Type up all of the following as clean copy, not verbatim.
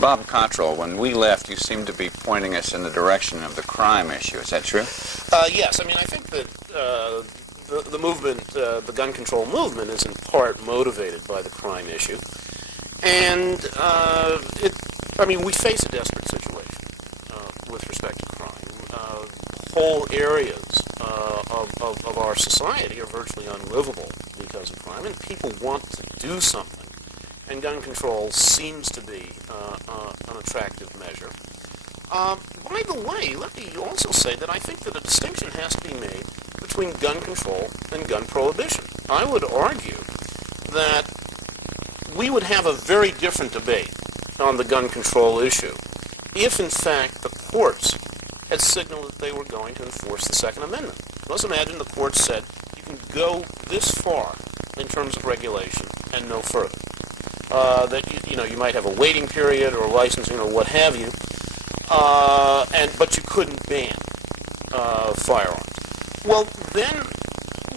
Bob Cottrell, when we left, you seemed to be pointing us in the direction of the crime issue. Is that true? Yes. I mean, I think that the movement, the gun control movement, is in part motivated by the crime issue. And, we face a desperate situation with respect to crime. Whole areas of our society are virtually unlivable because of crime, and people want to do something. And gun control seems to be an attractive measure. By the way, let me also say that I think that a distinction has to be made between gun control and gun prohibition. I would argue that we would have a very different debate on the gun control issue if, in fact, the courts had signaled that they were going to enforce the Second Amendment. Let's imagine the courts said you can go this far in terms of regulation and no further. That you might have a waiting period or licensing or what have you, but you couldn't ban firearms. Well, then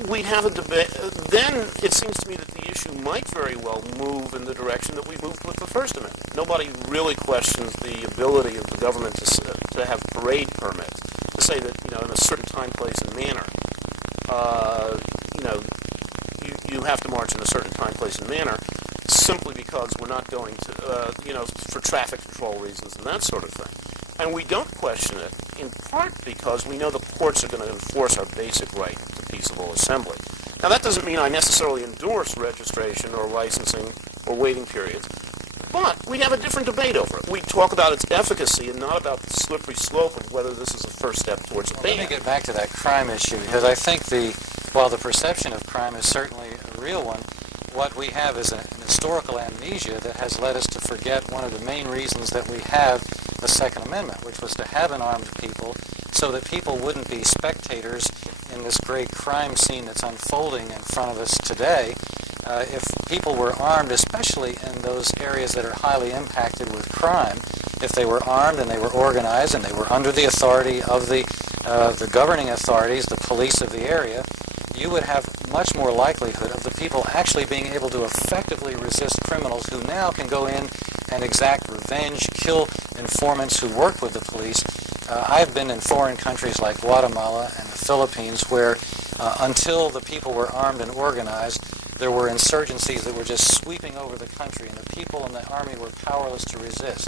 we'd have a debate. Then it seems to me that the issue might very well move in the direction that we moved with the First Amendment. Nobody really questions the ability of the government to have parade permits, to say that in a certain time, place, and manner, you have to march in a certain time, place, and manner, simply because we're not going to, for traffic control reasons and that sort of thing. And we don't question it, in part because we know the courts are going to enforce our basic right to peaceable assembly. Now, that doesn't mean I necessarily endorse registration or licensing or waiting periods, but we'd have a different debate over it. We'd talk about its efficacy and not about the slippery slope of whether this is a first step towards a ban. Let me get back to that crime issue, because I think while the perception of crime is certainly a real one, what we have is an historical amnesia that has led us to forget one of the main reasons that we have the Second Amendment, which was to have an armed people so that people wouldn't be spectators in this great crime scene that's unfolding in front of us today. If people were armed, especially in those areas that are highly impacted with crime, if they were armed and they were organized and they were under the authority of the governing authorities, the police of the area, you would have much more likelihood of the people actually being able to effectively resist criminals who now can go in and exact revenge, kill informants who work with the police. I've been in foreign countries like Guatemala and the Philippines where until the people were armed and organized, there were insurgencies that were just sweeping over the country, and the people in the army were powerless to resist.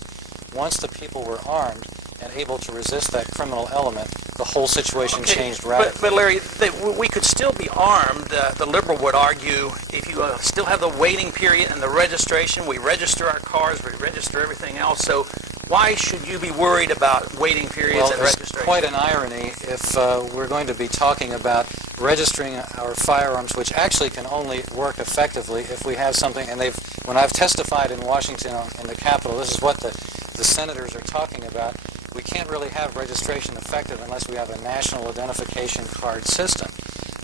Once the people were armed and able to resist that criminal element, the whole situation changed radically. But Larry, we could still be armed. The liberal would argue if you still have the waiting period and the registration, we register our cars, we register everything else. So why should you be worried about waiting periods and registration? It's quite an irony if we're going to be talking about registering our firearms, which actually can only work effectively if we have something. And when I've testified in Washington in the Capitol, this is what the senators are talking about. We can't really have registration effective unless we have a national identification card system,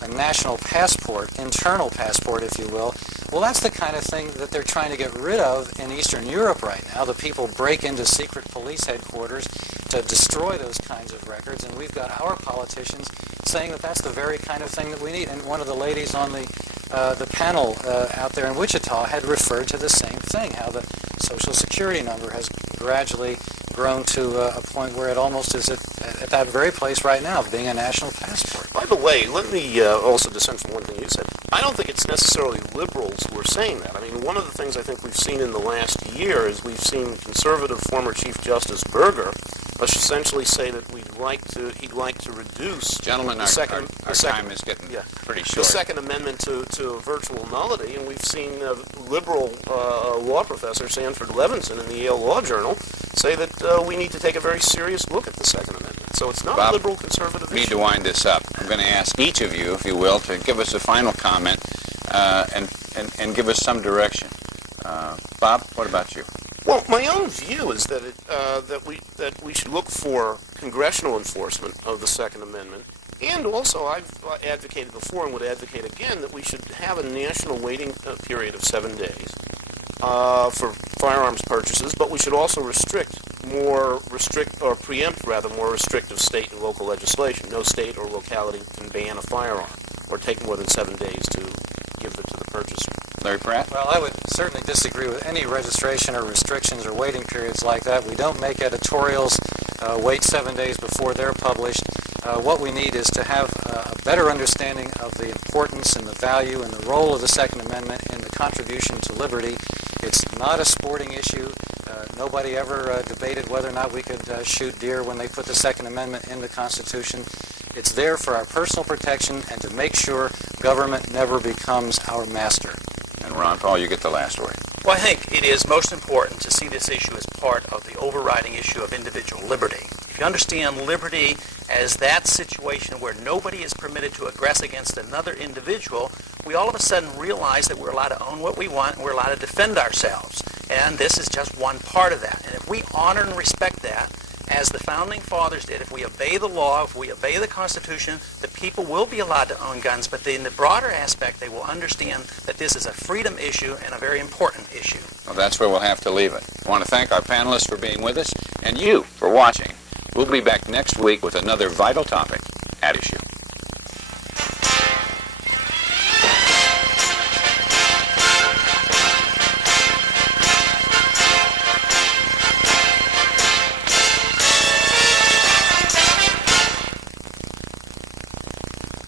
a national passport, internal passport, if you will. Well, that's the kind of thing that they're trying to get rid of in Eastern Europe right now. The people break into secret police headquarters to destroy those kinds of records, and we've got our politicians saying that that's the very kind of thing that we need. And one of the ladies on the panel out there in Wichita had referred to the same thing, how the Social Security number has gradually grown to a point where it almost is at that very place right now of being a national passport. By the way, let me also dissent from one thing you said. I don't think it's necessarily liberals who are saying that. I mean, one of the things I think we've seen in the last year is we've seen conservative former Chief Justice Berger essentially say that he'd like to reduce Gentlemen, our time is getting pretty short. The Second Amendment to virtual nullity, and we've seen liberal law professor Sanford Levinson in the Yale Law Journal say that we need to take a very serious look at the Second Amendment. So it's not Bob, a liberal conservative issue. We need to wind this up. I'm going to ask each of you, if you will, to give us a final comment and give us some direction. Bob, what about you? Well, my own view is that that we should look for congressional enforcement of the Second Amendment, and also I've advocated before and would advocate again that we should have a national waiting period of 7 days for firearms purchases, but we should also preempt more restrictive state and local legislation. No state or locality can ban a firearm or take more than 7 days to give it to the purchaser. Larry Pratt? Well, I would certainly disagree with any registration or restrictions or waiting periods like that. We don't make editorials wait 7 days before they're published. What we need is to have a better understanding of the importance and the value and the role of the Second Amendment in the contribution to liberty. It's not a sporting issue. Nobody ever debated whether or not we could shoot deer when they put the Second Amendment in the Constitution. It's there for our personal protection and to make sure government never becomes our master. And Ron Paul, you get the last word. Well, I think it is most important to see this issue as part of the overriding issue of individual liberty. If you understand liberty as that situation where nobody is permitted to aggress against another individual, we all of a sudden realize that we're allowed to own what we want and we're allowed to defend ourselves. And this is just one part of that. And if we honor and respect that, as the Founding Fathers did, if we obey the law, if we obey the Constitution, the people will be allowed to own guns, but in the broader aspect, they will understand that this is a freedom issue and a very important issue. Well, that's where we'll have to leave it. I want to thank our panelists for being with us, and you for watching. We'll be back next week with another vital topic at issue.